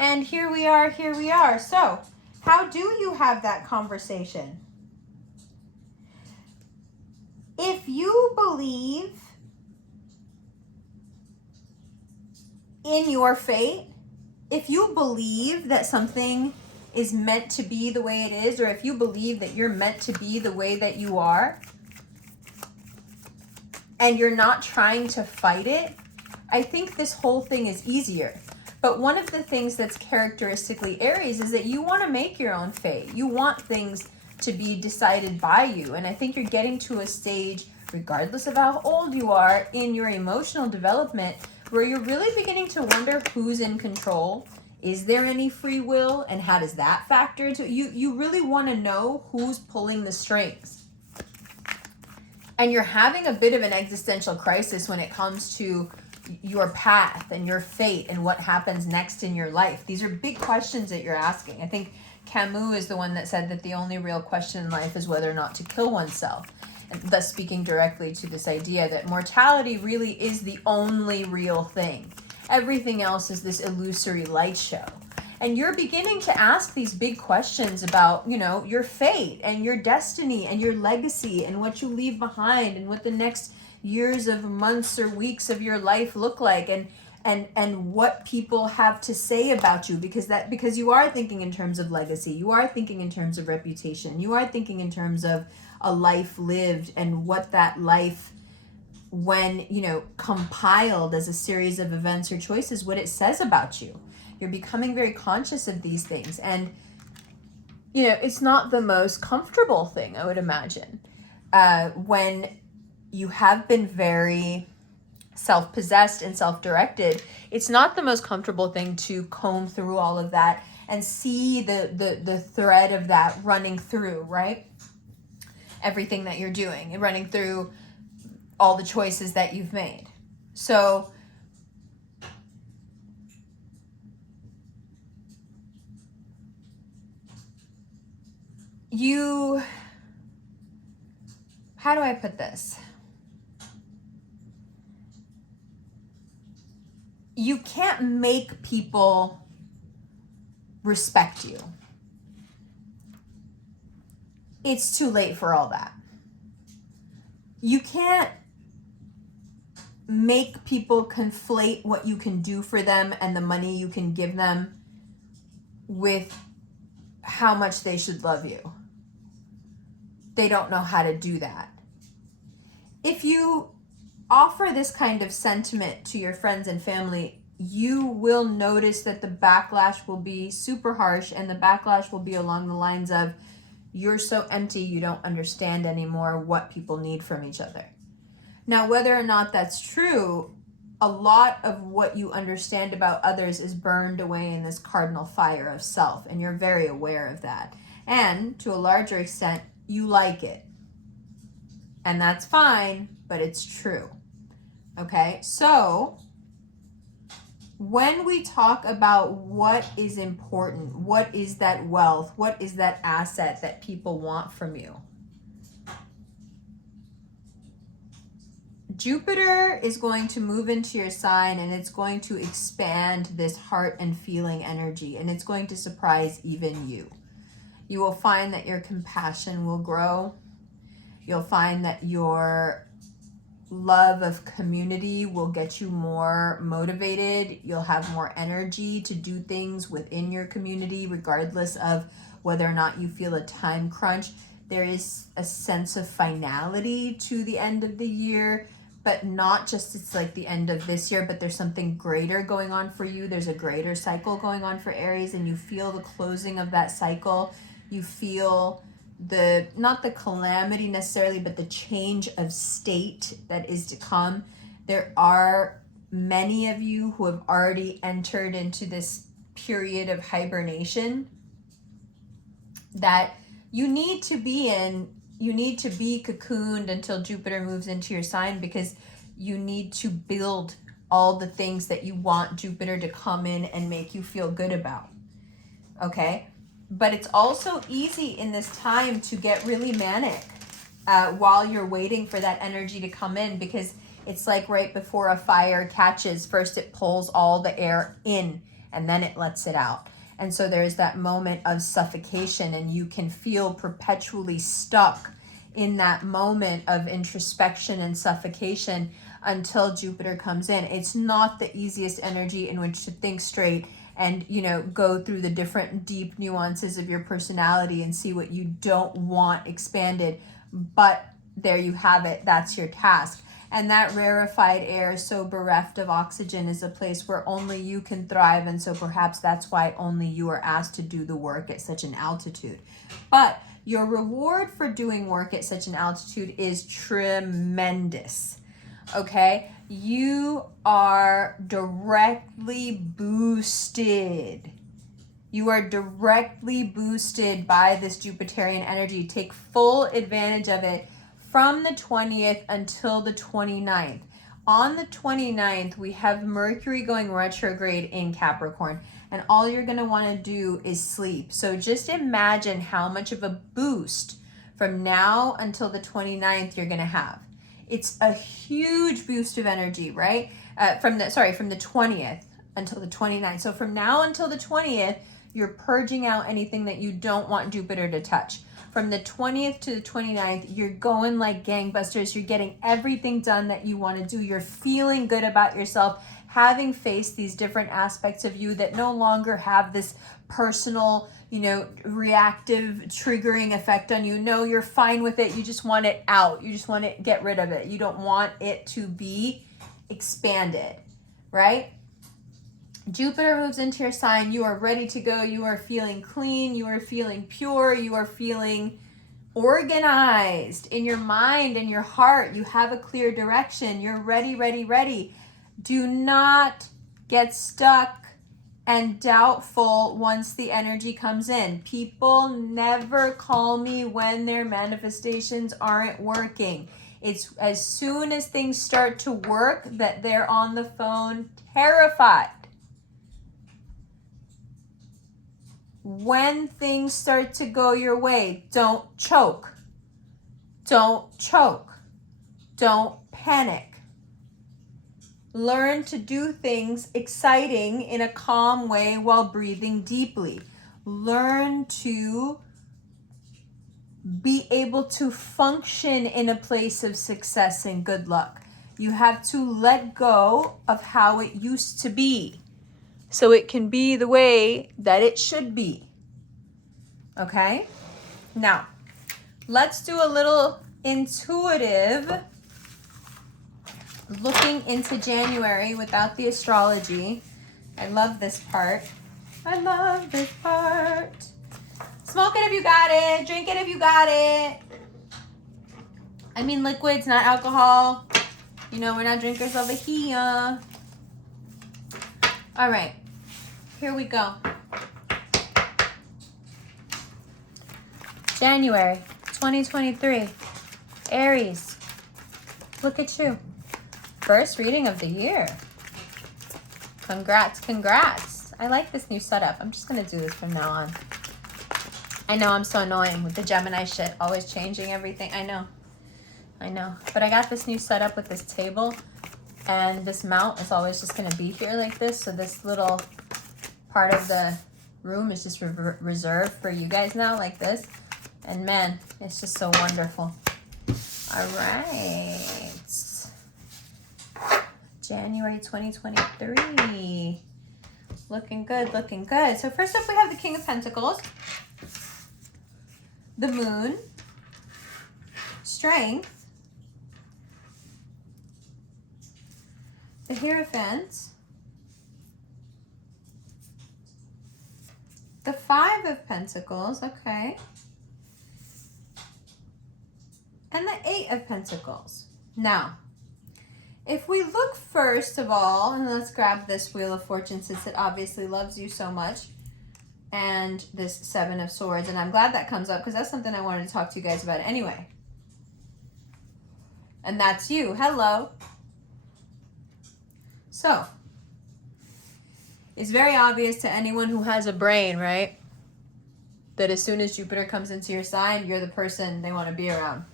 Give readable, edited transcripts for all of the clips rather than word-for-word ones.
And here we are, here we are. So, how do you have that conversation? If you believe in your fate, if you believe that something is meant to be the way it is, or if you believe that you're meant to be the way that you are, and you're not trying to fight it, I think this whole thing is easier. But one of the things that's characteristically Aries is that you want to make your own fate. You want things to be decided by you. And I think you're getting to a stage, regardless of how old you are, in your emotional development, where you're really beginning to wonder who's in control. Is there any free will? And how does that factor into it? You really want to know who's pulling the strings. And you're having a bit of an existential crisis when it comes to your path and your fate and what happens next in your life. These are big questions that you're asking. I think Camus is the one that said that the only real question in life is whether or not to kill oneself. And thus speaking directly to this idea that mortality really is the only real thing. Everything else is this illusory light show. And you're beginning to ask these big questions about, your fate and your destiny and your legacy and what you leave behind and what the next years of months or weeks of your life look like, and what people have to say about you, because you are thinking in terms of legacy, you are thinking in terms of reputation, you are thinking in terms of a life lived, and what that life, when compiled as a series of events or choices, what it says about you. You're becoming very conscious of these things, and it's not the most comfortable thing, I would imagine, when you have been very self-possessed and self-directed. It's not the most comfortable thing to comb through all of that and see the thread of that running through, right? Everything that you're doing and running through all the choices that you've made. So how do I put this? You can't make people respect you. It's too late for all that. You can't make people conflate what you can do for them and the money you can give them with how much they should love you. They don't know how to do that. If you offer this kind of sentiment to your friends and family, you will notice that the backlash will be super harsh, and the backlash will be along the lines of, you're so empty, you don't understand anymore what people need from each other. Now, whether or not that's true, a lot of what you understand about others is burned away in this cardinal fire of self, and you're very aware of that. And to a larger extent, you like it. And that's fine, but it's true. Okay, so when we talk about what is important, what is that wealth, what is that asset that people want from you, Jupiter is going to move into your sign, and it's going to expand this heart and feeling energy, and it's going to surprise even you. You will find that your compassion will grow. You'll find that your love of community will get you more motivated. You'll have more energy to do things within your community, regardless of whether or not you feel a time crunch. There is a sense of finality to the end of the year, but not just it's like the end of this year, but there's something greater going on for you. There's a greater cycle going on for Aries, and you feel the closing of that cycle. You feel not the calamity necessarily, but the change of state that is to come. There are many of you who have already entered into this period of hibernation that you need to be in. You need to be cocooned until Jupiter moves into your sign, because you need to build all the things that you want Jupiter to come in and make you feel good about. Okay? But it's also easy in this time to get really manic while you're waiting for that energy to come in, because it's like right before a fire catches, first it pulls all the air in, and then it lets it out. And so there's that moment of suffocation, and you can feel perpetually stuck in that moment of introspection and suffocation until Jupiter comes in. It's not the easiest energy in which to think straight and, you know, go through the different deep nuances of your personality and see what you don't want expanded. But there you have it. That's your task. And that rarefied air, so bereft of oxygen, is a place where only you can thrive. And so perhaps that's why only you are asked to do the work at such an altitude. But your reward for doing work at such an altitude is tremendous. Okay? You are directly boosted. You are directly boosted by this Jupiterian energy. Take full advantage of it from the 20th until the 29th. On the 29th, we have Mercury going retrograde in Capricorn, and all you're going to want to do is sleep. So just imagine how much of a boost from now until the 29th you're going to have. It's a huge boost of energy, right? From the 20th until the 29th. So from now until the 20th, you're purging out anything that you don't want Jupiter to touch. From the 20th to the 29th, you're going like gangbusters. You're getting everything done that you want to do. You're feeling good about yourself, having faced these different aspects of you that no longer have this personal, you know, reactive triggering effect on you. No, you're fine with it. You just want it out. You just want to get rid of it. You don't want it to be expanded, right? Jupiter moves into your sign. You are ready to go. You are feeling clean. You are feeling pure. You are feeling organized in your mind and your heart. You have a clear direction. You're ready, ready, ready. Do not get stuck and doubtful once the energy comes in. People never call me when their manifestations aren't working. It's as soon as things start to work that they're on the phone terrified. When things start to go your way, don't choke. Don't choke. Don't panic. Learn to do things exciting in a calm way while breathing deeply. Learn to be able to function in a place of success and good luck. You have to let go of how it used to be, so it can be the way that it should be. Okay? Now, let's do a little intuitive looking into January without the astrology. I love this part. I love this part. Smoke it if you got it. Drink it if you got it. I mean liquids, not alcohol. You know, we're not drinkers over here. All right. Here we go. January 2023. Aries. Look at you. First reading of the year. Congrats, congrats. I like this new setup. I'm just going to do this from now on. I know I'm so annoying with the Gemini shit. Always changing everything. I know. But I got this new setup with this table. And this mount is always just going to be here like this. So this little part of the room is just reserved for you guys now, like this. And man, it's just so wonderful. All right. January 2023. Looking good, looking good. So first up, we have the King of Pentacles, the Moon, Strength, the Hierophant, the Five of Pentacles, okay, and the Eight of Pentacles. Now, if we look first of all, and let's grab this Wheel of Fortune since it obviously loves you so much, and this Seven of Swords, and I'm glad that comes up because that's something I wanted to talk to you guys about anyway. And that's you. Hello. So, it's very obvious to anyone who has a brain, right? That as soon as Jupiter comes into your sign, you're the person they want to be around.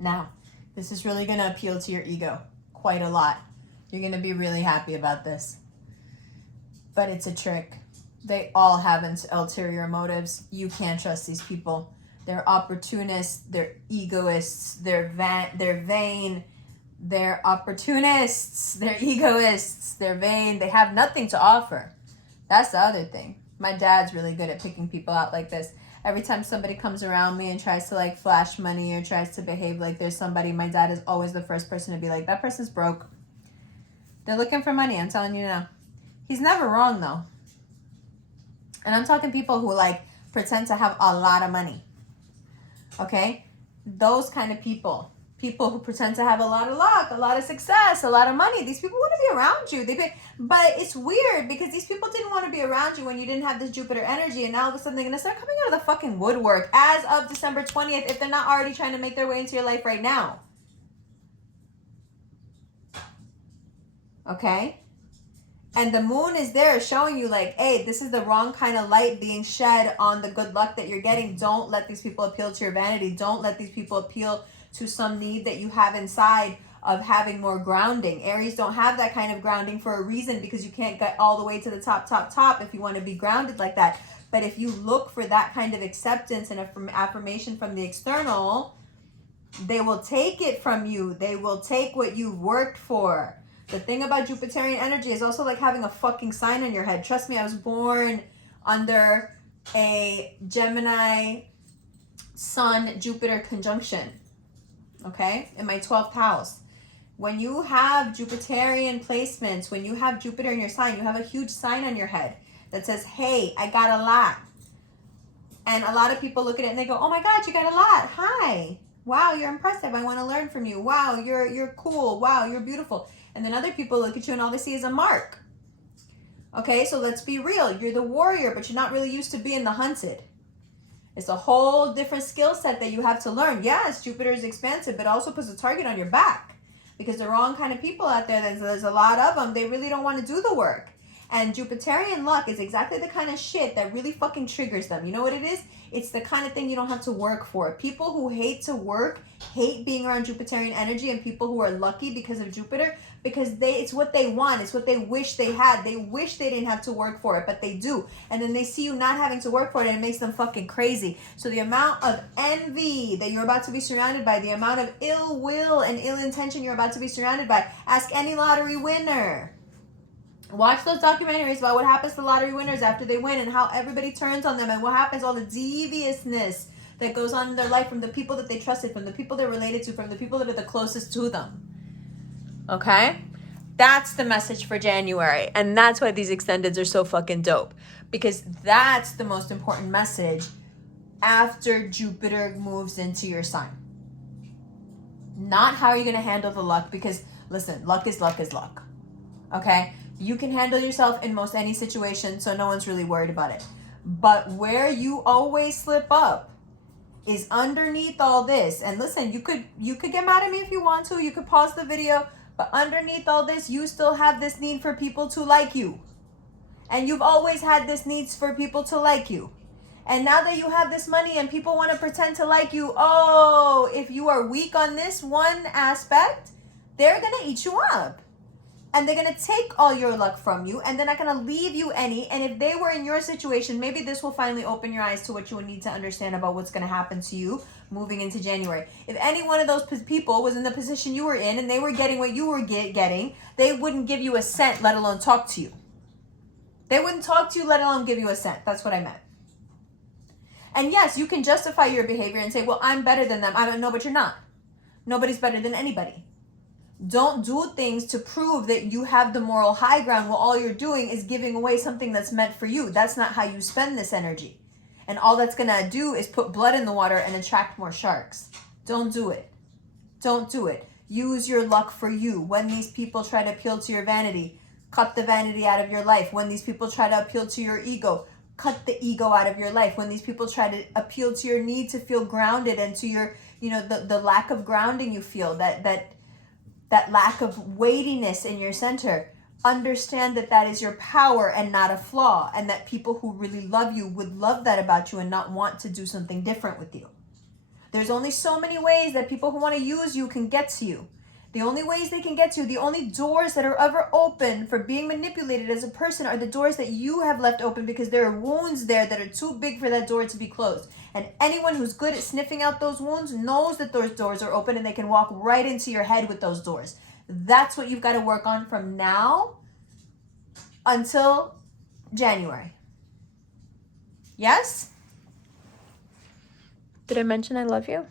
Now, this is really going to appeal to your ego quite a lot. You're going to be really happy about this. But it's a trick. They all have ulterior motives. You can't trust these people. They're opportunists. They're egoists. They're vain. They're opportunists. They're egoists. They're vain. They have nothing to offer. That's the other thing. My dad's really good at picking people out like this. Every time somebody comes around me and tries to like flash money or tries to behave like there's somebody, my dad is always the first person to be like, that person's broke. They're looking for money, I'm telling you now. He's never wrong though. And I'm talking people who like pretend to have a lot of money. Okay? Those kind of people. People who pretend to have a lot of luck, a lot of success, a lot of money. These people want to be around you. But it's weird because these people didn't want to be around you when you didn't have this Jupiter energy. And now all of a sudden they're going to start coming out of the fucking woodwork as of December 20th if they're not already trying to make their way into your life right now. Okay? And the moon is there showing you like, hey, this is the wrong kind of light being shed on the good luck that you're getting. Don't let these people appeal to your vanity. Don't let these people appeal to some need that you have inside of having more grounding. Aries don't have that kind of grounding for a reason because you can't get all the way to the top if you want to be grounded like that. But if you look for that kind of acceptance and affirmation from the external, they will take it from you. They will take what you've worked for. The thing about Jupiterian energy is also like having a fucking sign on your head. Trust me, I was born under a Gemini Sun Jupiter conjunction. Okay, in my 12th house. When you have Jupiterian placements, when you have Jupiter in your sign, you have a huge sign on your head that says, hey, I got a lot. And a lot of people look at it and they go, oh my God, you got a lot. Hi. Wow, you're impressive. I want to learn from you. Wow, you're cool. Wow, you're beautiful. And then other people look at you and all they see is a mark. Okay, so let's be real. You're the warrior, but you're not really used to being the hunted. It's a whole different skill set that you have to learn. Yes, Jupiter is expansive, but also puts a target on your back. Because the wrong kind of people out there, there's a lot of them, they really don't want to do the work. And Jupiterian luck is exactly the kind of shit that really fucking triggers them. You know what it is? It's the kind of thing you don't have to work for. People who hate to work, hate being around Jupiterian energy, and people who are lucky because of Jupiter, because it's what they want. It's what they wish they had. They wish they didn't have to work for it, but they do. And then they see you not having to work for it, and it makes them fucking crazy. So the amount of envy that you're about to be surrounded by, the amount of ill will and ill intention you're about to be surrounded by, ask any lottery winner. Watch those documentaries about what happens to lottery winners after they win and how everybody turns on them and what happens, all the deviousness that goes on in their life from the people that they trusted, from the people they're related to, from the people that are the closest to them. Okay? That's the message for January. And that's why these extendeds are so fucking dope. Because that's the most important message after Jupiter moves into your sign. Not how are you going to handle the luck, because listen, luck is luck is luck. Okay? You can handle yourself in most any situation, so no one's really worried about it. But where you always slip up is underneath all this. And listen, you could get mad at me if you want to. You could pause the video. But underneath all this, you still have this need for people to like you. And you've always had this need for people to like you. And now that you have this money and people want to pretend to like you, oh, if you are weak on this one aspect, they're going to eat you up. And they're going to take all your luck from you, and they're not going to leave you any. And if they were in your situation, maybe this will finally open your eyes to what you would need to understand about what's going to happen to you moving into January. If any one of those people was in the position you were in and they were getting what you were getting, they wouldn't give you a cent, let alone talk to you. They wouldn't talk to you, let alone give you a cent. That's what I meant. And yes, you can justify your behavior and say, well, I'm better than them. I don't know, but you're not. Nobody's better than anybody. Don't do things to prove that you have the moral high ground while all you're doing is giving away something that's meant for you. That's not how you spend this energy. And all that's going to do is put blood in the water and attract more sharks. Don't do it. Don't do it. Use your luck for you. When these people try to appeal to your vanity, cut the vanity out of your life. When these people try to appeal to your ego, cut the ego out of your life. When these people try to appeal to your need to feel grounded and to your, the lack of grounding you feel, that lack of weightiness in your center, understand that is your power and not a flaw, and that people who really love you would love that about you and not want to do something different with you. There's only so many ways that people who want to use you can get to you. The only ways they can get to, the only doors that are ever open for being manipulated as a person are the doors that you have left open because there are wounds there that are too big for that door to be closed. And anyone who's good at sniffing out those wounds knows that those doors are open and they can walk right into your head with those doors. That's what you've got to work on from now until January. Yes? Did I mention I love you?